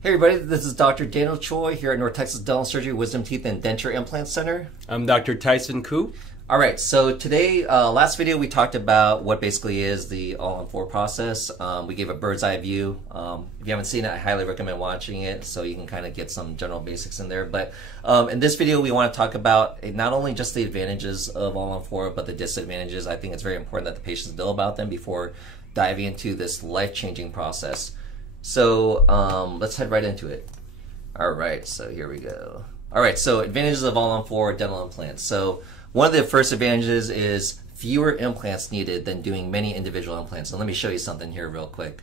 Hey everybody, this is Dr. Daniel Choi here at North Texas Dental Surgery, Wisdom Teeth and Denture Implant Center. I'm Dr. Tyson Koo. Alright, so today, last video we talked about what basically is the all-on-4 process. We gave a bird's eye view. If you haven't seen it, I highly recommend watching it so you can kind of get some general basics in there. But in this video we want to talk about not only just the advantages of all-on-4 but the disadvantages. I think it's very important that the patients know about them before diving into this life-changing process. So let's head right into it. Alright, so here we go. Alright, so advantages of all-on-4 dental implants. So one of the first advantages is fewer implants needed than doing many individual implants. So let me show you something here real quick.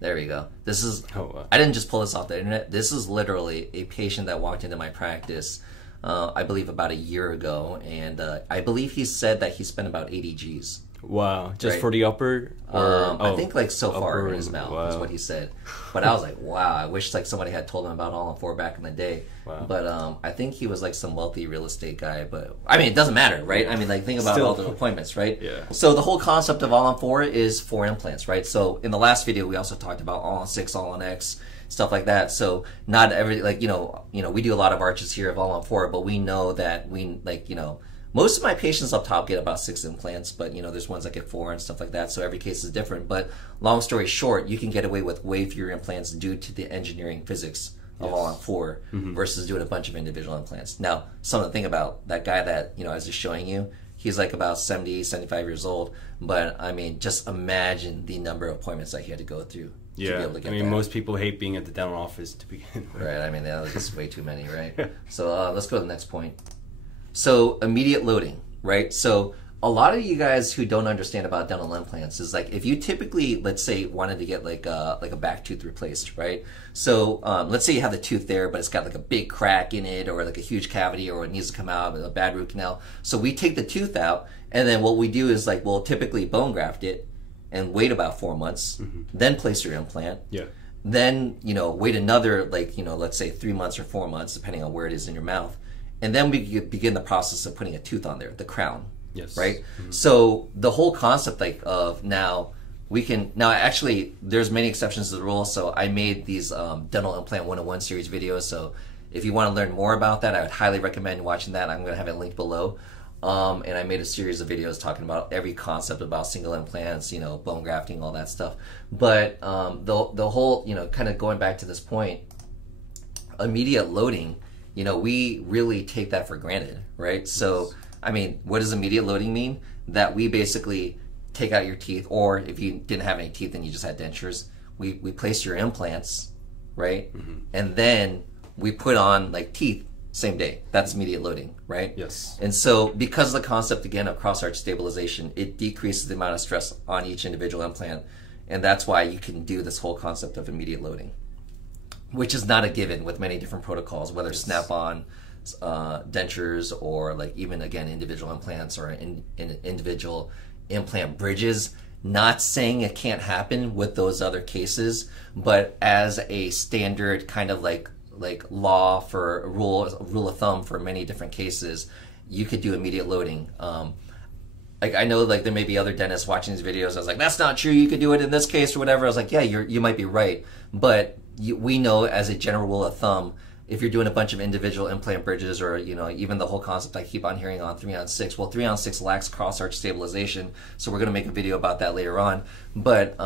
There we go. This is, I didn't just pull this off the internet. This is literally a patient that walked into my practice, I believe about a year ago. And I believe he said that he spent about 80 G's. Wow, just right? For the upper? Or, I think like so far in his mouth is wow. what he said. But I was like, wow, I wish like somebody had told him about all-on-4 back in the day. Wow. But I think he was like some wealthy real estate guy. But I mean, it doesn't matter, right? I mean, like think about all the appointments, right? Yeah. So the whole concept of all-on-4 is 4 implants, right? So in the last video, we also talked about all-on-6, all-on-X, stuff like that. So not every, like, you know, we do a lot of arches here of all-on-4, but we know that most of my patients up top get about 6 implants, but there's ones that get 4 and stuff like that, so every case is different. But long story short, you can get away with way fewer implants due to the engineering physics of all-on-4 versus doing a bunch of individual implants. Now, something to think about, that guy that I was just showing you, he's like about 70, 75 years old, but I mean, just imagine the number of appointments that he had to go through to be able to get that. Most people hate being at the dental office to begin with. Right, I mean, that was just way too many, right? So let's go to the next point. So immediate loading, right? So a lot of you guys who don't understand about dental implants is like if you typically, let's say, wanted to get like a back tooth replaced, right? So let's say you have the tooth there, but it's got like a big crack in it or like a huge cavity or it needs to come out with a bad root canal. So we take the tooth out and then what we do is like we'll typically bone graft it and wait about 4 months, then place your implant. Yeah. Then, wait another let's say 3 months or 4 months, depending on where it is in your mouth. And then we begin the process of putting a tooth on there, the crown. Yes. Right? So the whole concept of now actually there's many exceptions to the rule. So I made these dental implant 101 series videos. So if you want to learn more about that, I would highly recommend watching that. I'm going to have it linked below. And I made a series of videos talking about every concept about single implants, bone grafting, all that stuff. But the whole, kind of going back to this point, immediate loading, we really take that for granted, right? So, I mean, what does immediate loading mean? That we basically take out your teeth, or if you didn't have any teeth and you just had dentures, we place your implants, right? And then we put on like teeth same day. That's immediate loading, right? Yes. And so because of the concept, again, of cross-arch stabilization, it decreases the amount of stress on each individual implant. And that's why you can do this whole concept of immediate loading, which is not a given with many different protocols, whether snap-on dentures or like even again individual implants or individual implant bridges. Not saying it can't happen with those other cases, but as a standard kind of like law for a rule of thumb for many different cases, you could do immediate loading. Like I know like there may be other dentists watching these videos. I was like, that's not true. You could do it in this case or whatever. I was like, yeah, you might be right, but we know as a general rule of thumb, if you're doing a bunch of individual implant bridges or even the whole concept I keep on hearing on 3-on-6, well 3-on-6 lacks cross-arch stabilization, so we're going to make a video about that later on. But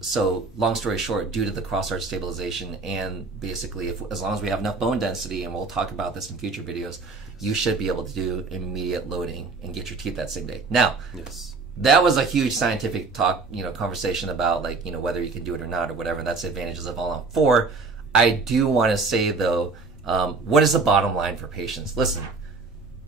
so long story short, due to the cross-arch stabilization and basically as long as we have enough bone density, and we'll talk about this in future videos, you should be able to do immediate loading and get your teeth that same day. Now, that was a huge scientific talk, conversation about like, whether you can do it or not or whatever. And that's the advantages of all-on-4. I do want to say though, what is the bottom line for patients? Listen,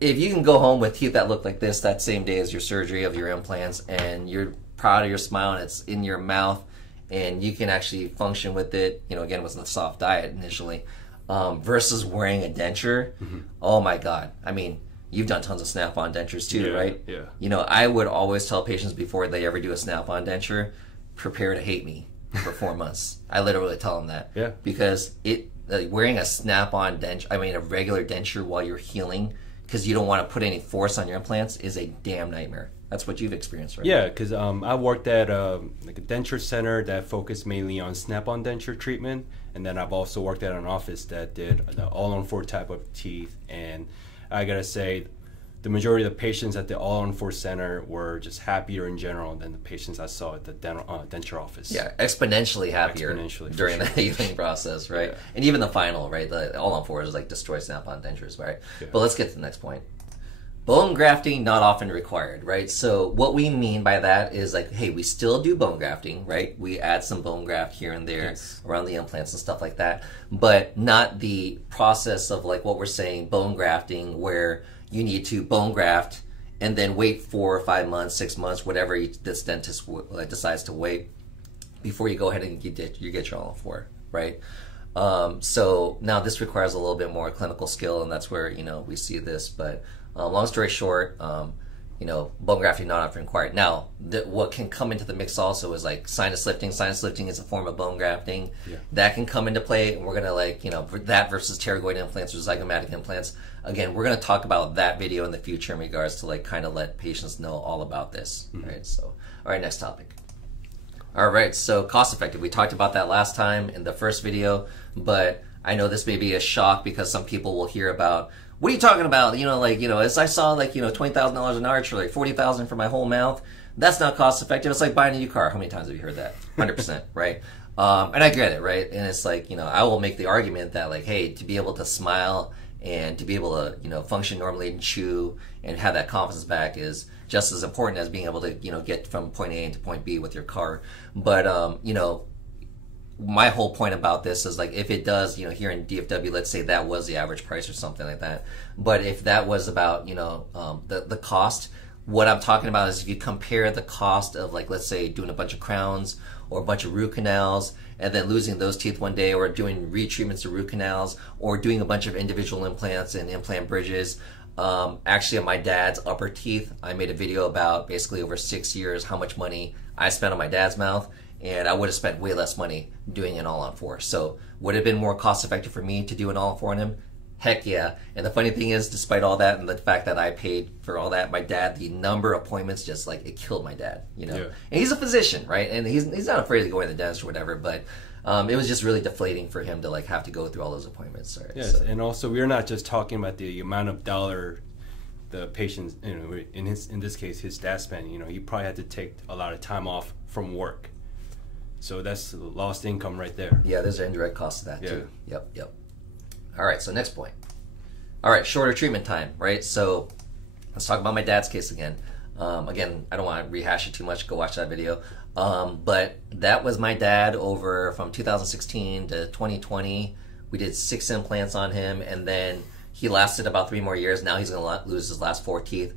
if you can go home with teeth that look like this that same day as your surgery of your implants and you're proud of your smile and it's in your mouth and you can actually function with it, again, with the soft diet initially, versus wearing a denture, oh my God. I mean, you've done tons of snap-on dentures too, right? Yeah. I would always tell patients before they ever do a snap-on denture, prepare to hate me for 4 months. I literally tell them that. Yeah. Because wearing a snap-on denture, a regular denture while you're healing, because you don't want to put any force on your implants, is a damn nightmare. That's what you've experienced, right? Yeah, because I worked at like a denture center that focused mainly on snap-on denture treatment, and then I've also worked at an office that did the all-on-4 type of teeth. And I gotta say, the majority of the patients at the all-on-4 center were just happier in general than the patients I saw at the denture office. Yeah, exponentially happier during the healing process, right? Yeah. And even the final, right? The all-on-4 is like destroy snap-on dentures, right? Yeah. But let's get to the next point. Bone grafting not often required, right? So what we mean by that is like, hey, we still do bone grafting, right? We add some bone graft here and there around the implants and stuff like that, but not the process of like what we're saying, bone grafting, where you need to bone graft and then wait 4 or 5 months, 6 months, whatever this dentist decides to wait before you go ahead and you get your all-on-4, right? So now this requires a little bit more clinical skill, and that's where, you know, we see this. But long story short, you know, bone grafting not often required. Now, what can come into the mix also is like sinus lifting. Sinus lifting is a form of bone grafting. Yeah. That can come into play, and we're going to like, you know, that versus pterygoid implants or zygomatic implants. Again, we're going to talk about that video in the future in regards to like kind of let patients know all about this, right? So, all right, next topic. All right, so cost effective. We talked about that last time in the first video, but I know this may be a shock because some people will hear about, what are you talking about? You know, like, you know, as I saw like, you know, $20,000 an arch or like $40,000 for my whole mouth. That's not cost effective. It's like buying a new car. How many times have you heard that? 100%, right? And I get it, right? And it's like, you know, I will make the argument that like, hey, to be able to smile and to be able to, you know, function normally and chew and have that confidence back is just as important as being able to, you know, get from point A to point B with your car. But, you know, my whole point about this is like, if it does, you know, here in DFW, let's say that was the average price or something like that. But if that was about, you know, the cost, what I'm talking about is if you compare the cost of like, let's say doing a bunch of crowns or a bunch of root canals and then losing those teeth one day, or doing retreatments of root canals, or doing a bunch of individual implants and implant bridges. Actually on my dad's upper teeth, I made a video about basically over 6 years how much money I spent on my dad's mouth, and I would have spent way less money doing an all-on-4. So would it have been more cost effective for me to do an all-on-4 on him? Heck yeah. And the funny thing is, despite all that and the fact that I paid for all that, my dad, the number of appointments, just like it killed my dad, you know. Yeah. And he's a physician, right? And he's not afraid to go to the dentist or whatever, but it was just really deflating for him to like have to go through all those appointments. Right? Yes, so. And also we're not just talking about the amount of dollar the patient, you know, in this case his dad spent. You know, he probably had to take a lot of time off from work, so that's lost income right there. Yeah, there's an indirect cost to that too. Yep. All right, so next point. All right, shorter treatment time, right? So let's talk about my dad's case again. Again, I don't want to rehash it too much. Go watch that video. But that was my dad over from 2016 to 2020. We did 6 implants on him, and then he lasted about 3 more years. Now he's going to lose his last 4 teeth.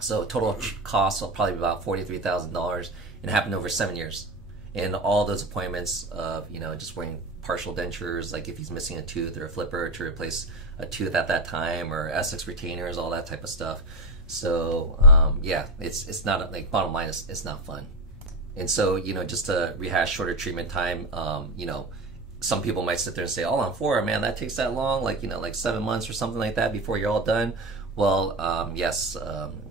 So total cost will probably be about $43,000, and it happened over 7 years. And all those appointments of, you know, just wearing partial dentures, like if he's missing a tooth or a flipper to replace a tooth at that time, or Essex retainers, all that type of stuff. So yeah, it's not like, bottom line is it's not fun. And so, you know, just to rehash shorter treatment time, you know, some people might sit there and say, all-on-4, man, that takes that long, like, you know, like 7 months or something like that before you're all done. Well, yes,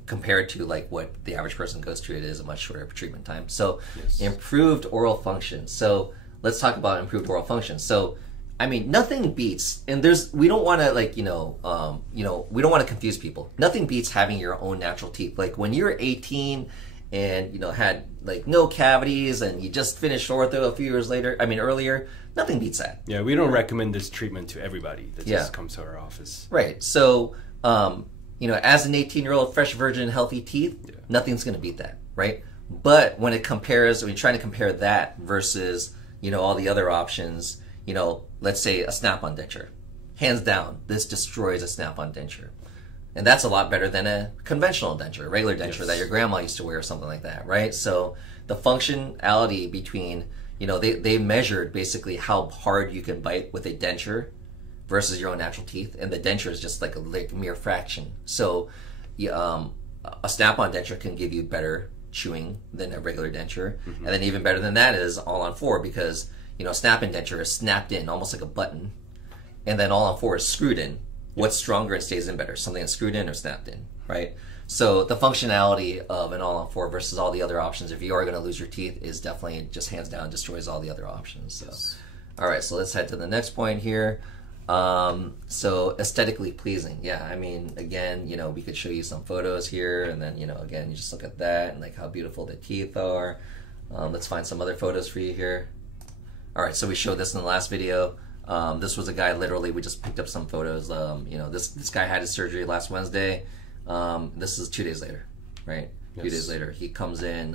compared to like what the average person goes through, it is a much shorter treatment time. So yes. Improved oral function. So let's talk about improved oral function. So, I mean, nothing beats, and we don't want to like, we don't want to confuse people. Nothing beats having your own natural teeth. Like when you're 18 and, you know, had like no cavities and you just finished ortho a few years later, earlier, nothing beats that. Yeah, we don't recommend this treatment to everybody that just comes to our office. Right. So, you know, as an 18-year-old, fresh virgin, healthy teeth, nothing's going to beat that, right? But when you're trying to compare that versus, you know, all the other options, you know, let's say a snap-on denture. Hands down, this destroys a snap-on denture. And that's a lot better than a conventional denture, a regular denture that your grandma used to wear or something like that, right? So the functionality between, you know, they measured basically how hard you can bite with a denture versus your own natural teeth, and the denture is just like a mere fraction. So a snap-on denture can give you better chewing than a regular denture, and then even better than that is all-on-4, because, you know, snap-in denture is snapped in almost like a button, and then all-on-4 is screwed in. What's stronger and stays in better? Something that's screwed in or snapped in, right? So the functionality of an all-on-4 versus all the other options, if you are going to lose your teeth, is definitely just hands down destroys all the other options. So, all right, so let's head to the next point here. So aesthetically pleasing. Yeah, I mean, again, we could show you some photos here, and then, again, you just look at that and like how beautiful the teeth are. Let's find some other photos for you here. All right, so we showed this in the last video. This was a guy, literally, we just picked up some photos. This guy had his surgery last Wednesday. This is 2 days later, right? A few days later, he comes in.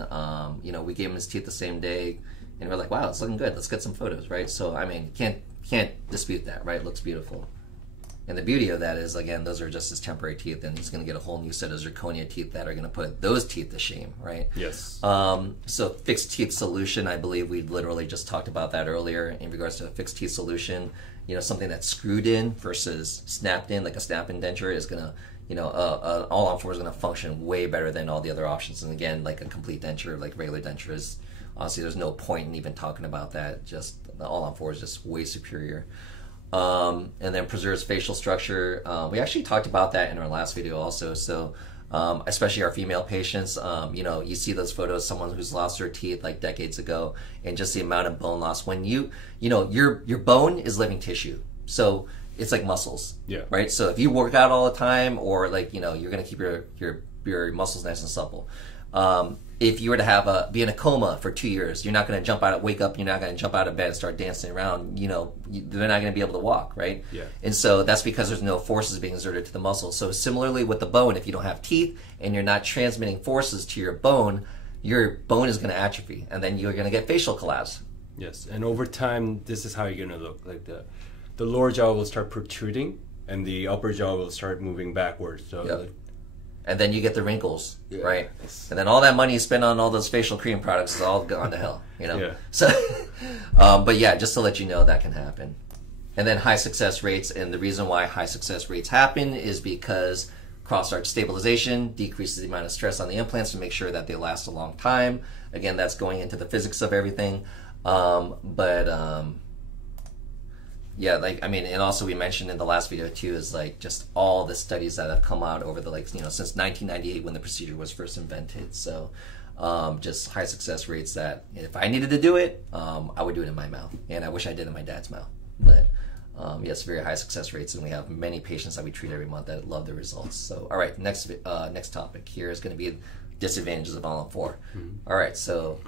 We gave him his teeth the same day, and we're like, "Wow, it's looking good. Let's get some photos," right? So, I mean, can't dispute that, right? It looks beautiful. And the beauty of that is, again, those are just his temporary teeth, and he's going to get a whole new set of zirconia teeth that are going to put those teeth to shame, right? Yes. So fixed teeth solution, I believe we literally just talked about that earlier in regards to a fixed teeth solution. Something that's screwed in versus snapped in, like a snap-in denture, is going to, all-on-4 is going to function way better than all the other options. And again, like a complete denture, like regular denture is, honestly, there's no point in even talking about that. Just the all-on-4 is just way superior. And then preserves facial structure. We actually talked about that in our last video also. So especially our female patients, you see those photos, someone who's lost their teeth like decades ago, and just the amount of bone loss. When your bone is living tissue. So it's like muscles, right? So if you work out all the time, or like, you're going to keep your muscles nice and supple. If you were to be in a coma for 2 years, you're not going to wake up, you're not going to jump out of bed and start dancing around, they're not going to be able to walk, right? Yeah. And so that's because there's no forces being exerted to the muscle. So similarly with the bone, if you don't have teeth and you're not transmitting forces to your bone is going to atrophy, and then you're going to get facial collapse. Yes, and over time, this is how you're going to look. Like the lower jaw will start protruding, and the upper jaw will start moving backwards. So. And then you get the wrinkles, right? And then all that money you spend on all those facial cream products is all gone to hell, Yeah. So, but yeah, just to let you know that can happen. And then high success rates, and the reason why high success rates happen is because cross-arch stabilization decreases the amount of stress on the implants to make sure that they last a long time. Again, that's going into the physics of everything. Yeah, and also we mentioned in the last video too, is like just all the studies that have come out over the since 1998 when the procedure was first invented. So just high success rates that if I needed to do it, I would do it in my mouth, and I wish I did in my dad's mouth. But yes, very high success rates, and we have many patients that we treat every month that love the results. So all right, next topic here is going to be disadvantages of all-on-4. All right, so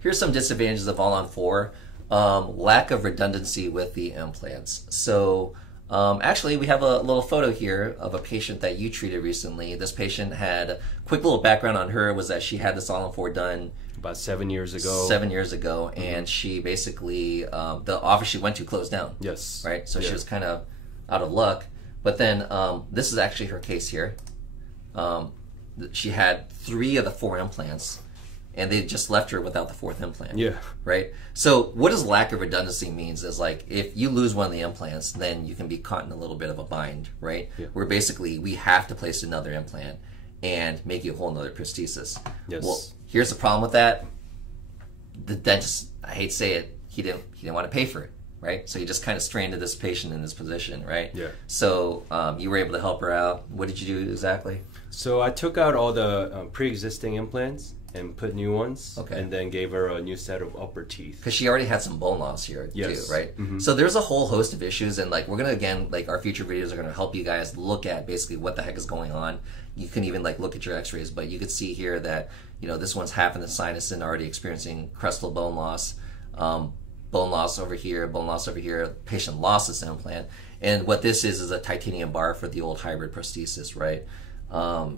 here's some disadvantages of all-on-4. Lack of redundancy with the implants. So actually we have a little photo here of a patient that you treated recently. This patient had a quick little background on her, was that she had this all-on-4 done about 7 years ago. 7 years ago, and she basically, the office she went to closed down. Yes. Right? So she was kind of out of luck. But then this is actually her case here. She had 3 of the 4 implants, and they just left her without the 4th implant. Yeah. Right? So what does lack of redundancy means is, like, if you lose one of the implants, then you can be caught in a little bit of a bind, right? Yeah. Where basically we have to place another implant and make you a whole nother prosthesis. Yes. Well, here's the problem with that. The dentist, I hate to say it, he didn't want to pay for it, right? So he just kind of stranded this patient in this position, right? Yeah. So you were able to help her out. What did you do exactly? So I took out all the pre-existing implants and put new ones, and then gave her a new set of upper teeth. Because she already had some bone loss here too, right? So there's a whole host of issues, and like we're gonna, again, like our future videos are gonna help you guys look at basically what the heck is going on. You can even like look at your x-rays, but you could see here that, this one's half in the sinus and already experiencing crestal bone loss over here, bone loss over here. Patient lost this implant, and what this is a titanium bar for the old hybrid prosthesis, right?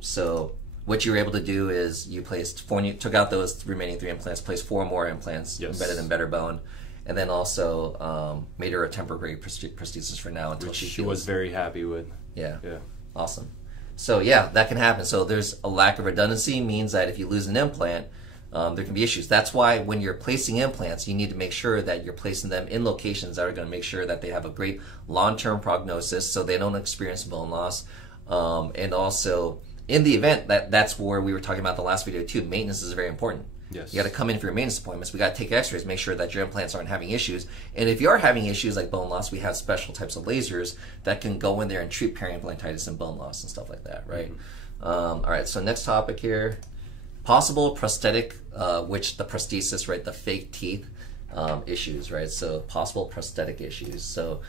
So what you were able to do is you took out those remaining 3 implants, placed 4 more implants embedded in better bone, and then also made her a temporary prosthesis for now until she was very happy with. Yeah. Awesome. So yeah, that can happen. So there's a lack of redundancy, means that if you lose an implant, there can be issues. That's why when you're placing implants, you need to make sure that you're placing them in locations that are going to make sure that they have a great long-term prognosis, so they don't experience bone loss, and also, in the event that's where we were talking about the last video too, maintenance is very important. Yes. You got to come in for your maintenance appointments. We got to take x-rays, make sure that your implants aren't having issues. And if you are having issues like bone loss, we have special types of lasers that can go in there and treat peri-implantitis and bone loss and stuff like that, right? All right, so next topic here, possible prosthetic, which the prosthesis, right, the fake teeth issues, right? So possible prosthetic issues. So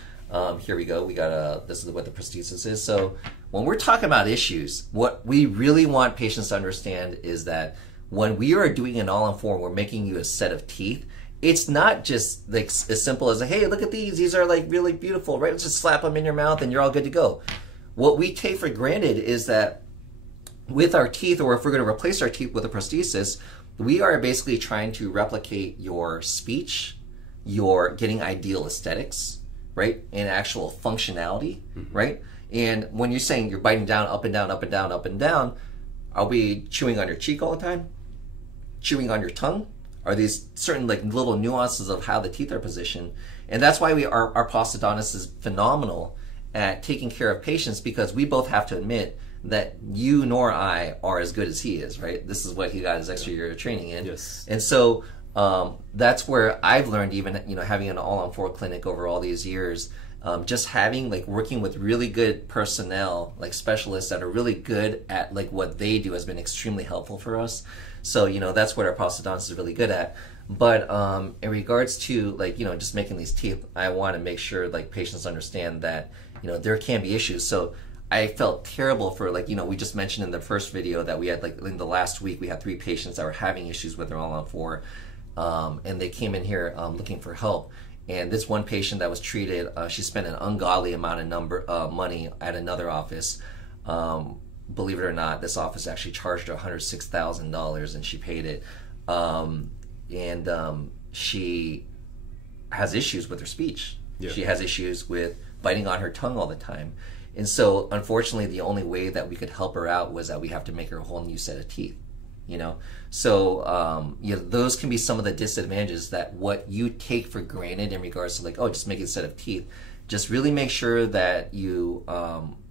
here we go. We got this is what the prosthesis is. So when we're talking about issues, what we really want patients to understand is that when we are doing an all-on-4, we're making you a set of teeth. It's not just like as simple as, hey, look at these. These are like really beautiful, right? Let's just slap them in your mouth and you're all good to go. What we take for granted is that with our teeth, or if we're going to replace our teeth with a prosthesis, we are basically trying to replicate your speech, your getting ideal aesthetics, right, and actual functionality, right? And when you're saying you're biting down, up and down, up and down, up and down, are we chewing on your cheek all the time? Chewing on your tongue? Are these certain like little nuances of how the teeth are positioned? And that's why our prosthodontist is phenomenal at taking care of patients, because we both have to admit that you nor I are as good as he is, right? This is what he got his extra year of training in. Yes. And so that's where I've learned, even, you know, having an all-on-4 clinic over all these years, just having, like, working with really good personnel, like specialists that are really good at, like, what they do has been extremely helpful for us. So, you know, that's what our prosthodontist is really good at. But in regards to, like, you know, just making these teeth, I want to make sure, like, patients understand that, you know, there can be issues. So I felt terrible for, like, you know, we just mentioned in the first video that we had, like, in the last week, we had 3 patients that were having issues with their all-on-4, and they came in here looking for help. And this one patient that was treated, she spent an ungodly amount of money at another office. Believe it or not, this office actually charged her $106,000, and she paid it. She has issues with her speech. Yeah. She has issues with biting on her tongue all the time. And so, unfortunately, the only way that we could help her out was that we have to make her a whole new set of teeth, you know? So, you know, those can be some of the disadvantages that what you take for granted in regards to, like, oh, just make a set of teeth. Just really make sure that you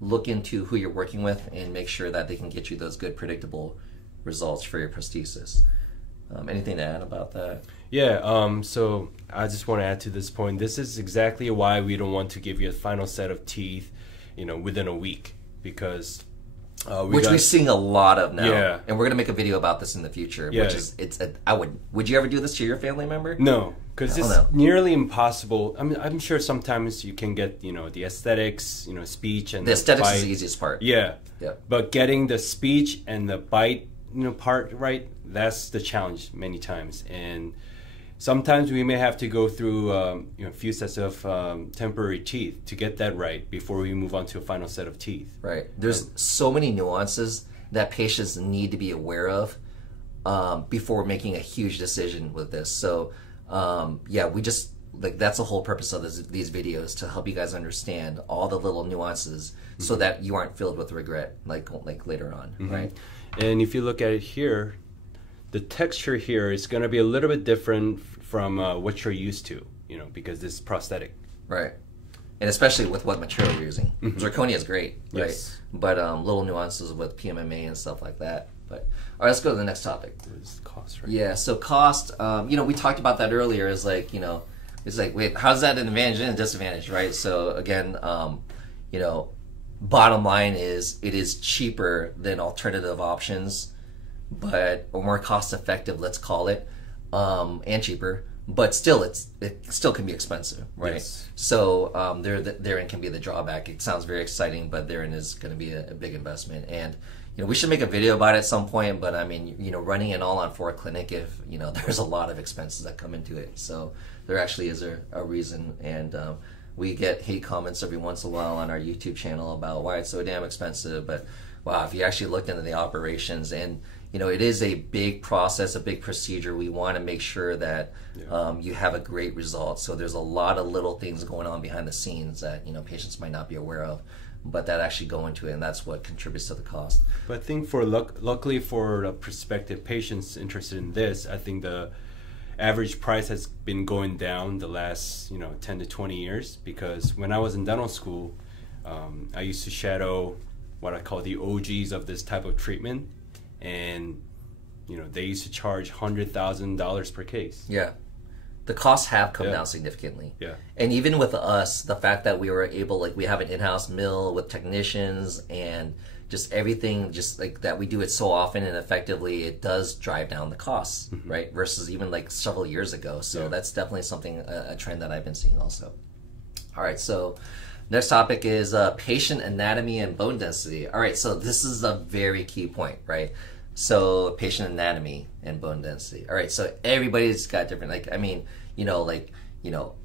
look into who you're working with and make sure that they can get you those good, predictable results for your prosthesis. Anything to add about that? Yeah, so I just want to add to this point. This is exactly why we don't want to give you a final set of teeth, you know, within a week, because we're seeing a lot of now. Yeah. And we're going to make a video about this in the future, yeah. Which is, would you ever do this to your family member? No, because it's nearly impossible. I mean, I'm sure sometimes you can get, you know, the aesthetics, you know, speech and the aesthetics bite. Is the easiest part. Yeah. Yeah. But getting the speech and the bite, you know, part right, that's the challenge many times. And sometimes we may have to go through you know, a few sets of temporary teeth to get that right before we move on to a final set of teeth. Right. There's so many nuances that patients need to be aware of before making a huge decision with this. So yeah, we just, like, that's the whole purpose of these videos, to help you guys understand all the little nuances, so that you aren't filled with regret like later on, right? And if you look at it here, the texture here is going to be a little bit different from what you're used to, you know, because this is prosthetic. Right. And especially with what material you're using. Zirconia is great, right? Yes. But little nuances with PMMA and stuff like that. But all right, let's go to the next topic. It's cost, right? Yeah, so cost, you know, we talked about that earlier, is like, you know, it's like, wait, how's that an advantage and a disadvantage, right? So again, you know, bottom line is it is cheaper than alternative options, but or more cost effective, let's call it, and cheaper, but still it still can be expensive, right? Yes. So therein can be the drawback. It sounds very exciting, but therein is going to be a big investment. And you know, we should make a video about it at some point, but I mean, you know, running an all-on-4 clinic, if, you know, there's a lot of expenses that come into it. So there actually is a reason, and we get hate comments every once in a while on our YouTube channel about why it's so damn expensive. But wow, if you actually looked into the operations, and you know, it is a big process, a big procedure. We want to make sure that you have a great result. So there's a lot of little things going on behind the scenes that, you know, patients might not be aware of, but that actually go into it, and that's what contributes to the cost. But I think for luckily for prospective patients interested in this, I think the average price has been going down the last, you know, 10 to 20 years, because when I was in dental school, I used to shadow what I call the OGs of this type of treatment, and you know, they used to charge $100,000 per case. Yeah. The costs have come down significantly. Yeah. And even with us, the fact that we were able, like, we have an in-house mill with technicians and just everything, just like that we do it so often and effectively, it does drive down the costs, right? Versus even like several years ago. So that's definitely something, a trend that I've been seeing also. All right, so next topic is patient anatomy and bone density. All right, so this is a very key point, right? So patient anatomy and bone density. All right, so everybody's got different, like, I mean,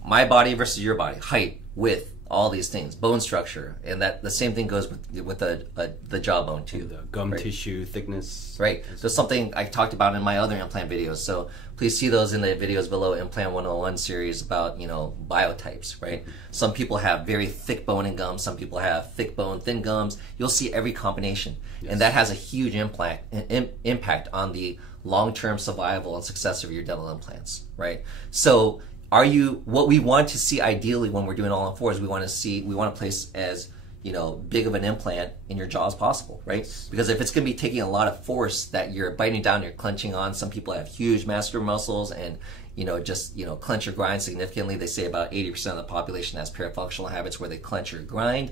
my body versus your body, height, width, all these things, bone structure, and that the same thing goes with the jawbone too. The gum tissue thickness. Right. So something I talked about in my other implant videos. So please see those in the videos below, Implant 101 series about, biotypes, right? Some people have very thick bone and gums. Some people have thick bone, thin gums. You'll see every combination. Yes. And that has a huge impact on the long-term survival and success of your dental implants, right? So what we want to see ideally when we're doing all-on-4s, we want to place as big of an implant in your jaw as possible, right? Because if it's going to be taking a lot of force that you're biting down, you're clenching on, some people have huge masseter muscles and clench or grind significantly. They say about 80% of the population has parafunctional habits where they clench or grind.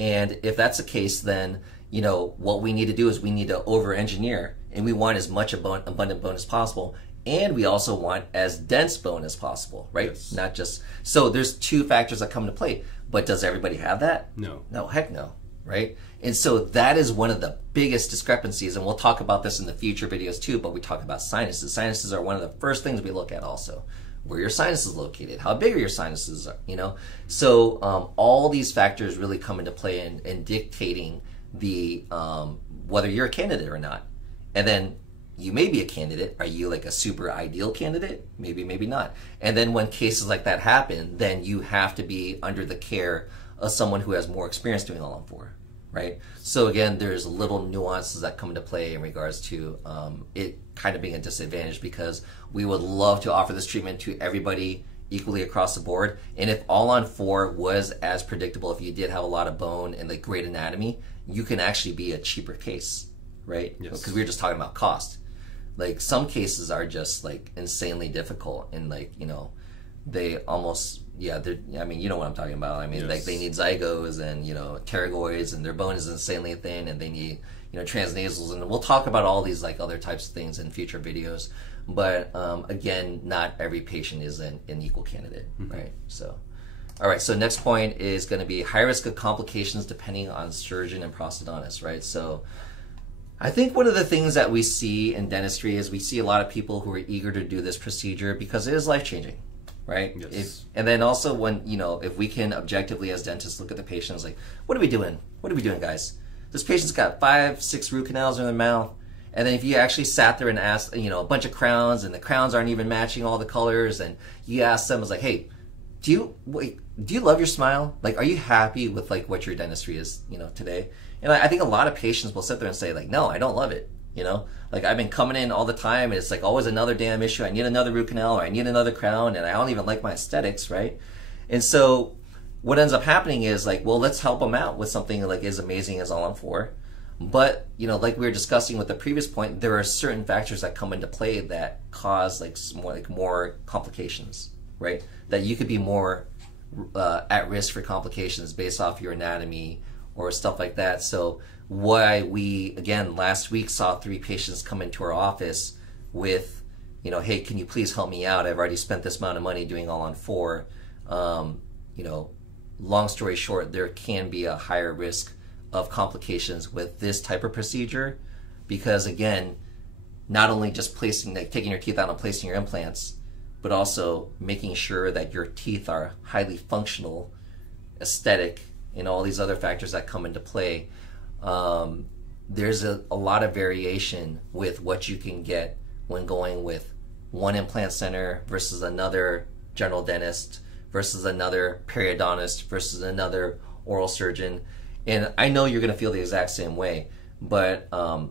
And if that's the case, then what we need to do is we need to over-engineer, and we want as much abundant bone as possible. And we also want as dense bone as possible, right? Yes. Not just, so there's two factors that come into play, but does everybody have that? No. No, heck no, right? And so that is one of the biggest discrepancies, and we'll talk about this in the future videos too, but we talk about sinuses. Sinuses are one of the first things we look at also. Where your sinuses located, how big are your sinuses, So all these factors really come into play in dictating the whether you're a candidate or not. And then you may be a candidate. Are you like a super ideal candidate? Maybe, maybe not. And then when cases like that happen, then you have to be under the care of someone who has more experience doing all-on-4, right? So again, there's little nuances that come into play in regards to it kind of being a disadvantage, because we would love to offer this treatment to everybody equally across the board. And if all-on-4 was as predictable, if you did have a lot of bone and like great anatomy, you can actually be a cheaper case, right? Yes. Because we were just talking about cost. Like some cases are just like insanely difficult, and like they almost I mean, you know what I'm talking about. I mean, yes. Like they need zygos and pterygoids, and their bone is insanely thin, and they need transnasals, and we'll talk about all these like other types of things in future videos. But again, not every patient is an equal candidate, right? So, all right. So next point is going to be high risk of complications depending on surgeon and prosthodontist, right? So I think one of the things that we see in dentistry is we see a lot of people who are eager to do this procedure because it is life-changing, right? Yes. And then also when, if we can objectively as dentists look at the patients like, what are we doing? What are we doing, guys? This patient's got 5-6 root canals in their mouth. And then if you actually sat there and asked, a bunch of crowns, and the crowns aren't even matching all the colors, and you ask them, it's like, hey, do you love your smile? Like, are you happy with like what your dentistry is, today? And I think a lot of patients will sit there and say like, no, I don't love it. Like I've been coming in all the time, and it's like always another damn issue. I need another root canal, or I need another crown, and I don't even like my aesthetics, right? And so what ends up happening is like, well, let's help them out with something like as amazing as all-on-4. But, like we were discussing with the previous point, there are certain factors that come into play that cause like more complications, right? That you could be more at risk for complications based off your anatomy or stuff like that. So why we, again, last week saw 3 patients come into our office with, hey, can you please help me out? I've already spent this amount of money doing all-on-4. Long story short, there can be a higher risk of complications with this type of procedure, because again, not only just taking your teeth out and placing your implants, but also making sure that your teeth are highly functional, aesthetic, and all these other factors that come into play. There's a lot of variation with what you can get when going with one implant center versus another general dentist versus another periodontist versus another oral surgeon. And I know you're going to feel the exact same way, but, and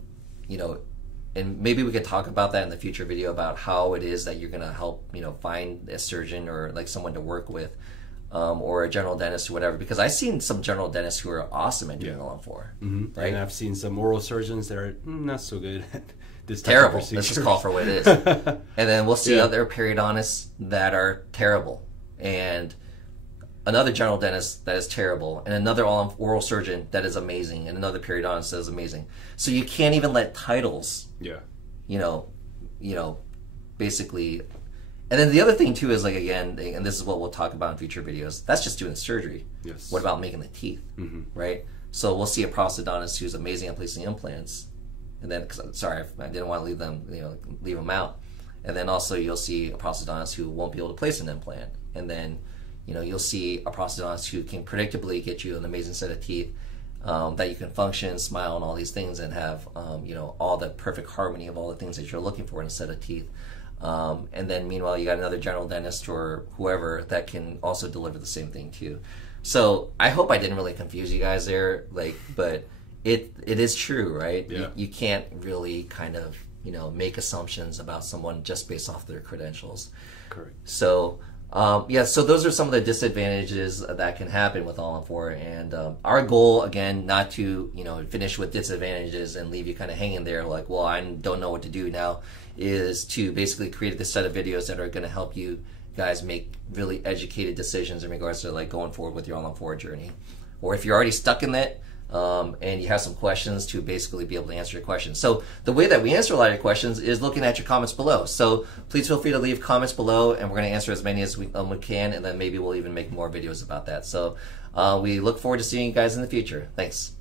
maybe we could talk about that in the future video about how it is that you're going to help, find a surgeon or like someone to work with, or a general dentist or whatever, because I've seen some general dentists who are awesome at doing all-on-4, right? And I've seen some oral surgeons that are not so good at this type terrible. of procedure. Let's just call for what it is. And then we'll see other periodontists that are terrible. And another general dentist that is terrible, and another oral surgeon that is amazing, and another periodontist that is amazing. So you can't even let titles, you know, basically. And then the other thing too is, like, again, and this is what we'll talk about in future videos, that's just doing the surgery. Yes. What about making the teeth, right? So we'll see a prosthodontist who's amazing at placing implants, and then, sorry, I didn't want to leave them out. And then also you'll see a prosthodontist who won't be able to place an implant, and then, you know, you'll see a prosthodontist who can predictably get you an amazing set of teeth that you can function, smile, and all these things, and have you know, all the perfect harmony of all the things that you're looking for in a set of teeth. And then meanwhile, you got another general dentist or whoever that can also deliver the same thing too. So I hope I didn't really confuse you guys there, like, but it is true, right? Yeah. You can't really kind of, you know, make assumptions about someone just based off their credentials. Correct. So yeah, so those are some of the disadvantages that can happen with All-on-4, and our goal, again, not to, you know, finish with disadvantages and leave you kind of hanging there like, well, I don't know what to do now, is to basically create this set of videos that are going to help you guys make really educated decisions in regards to, like, going forward with your All-on-4 journey. Or if you're already stuck in it, and you have some questions, to basically be able to answer your questions. So the way that we answer a lot of your questions is looking at your comments below. So please feel free to leave comments below, and we're going to answer as many as we can, and then maybe we'll even make more videos about that. So we look forward to seeing you guys in the future. Thanks.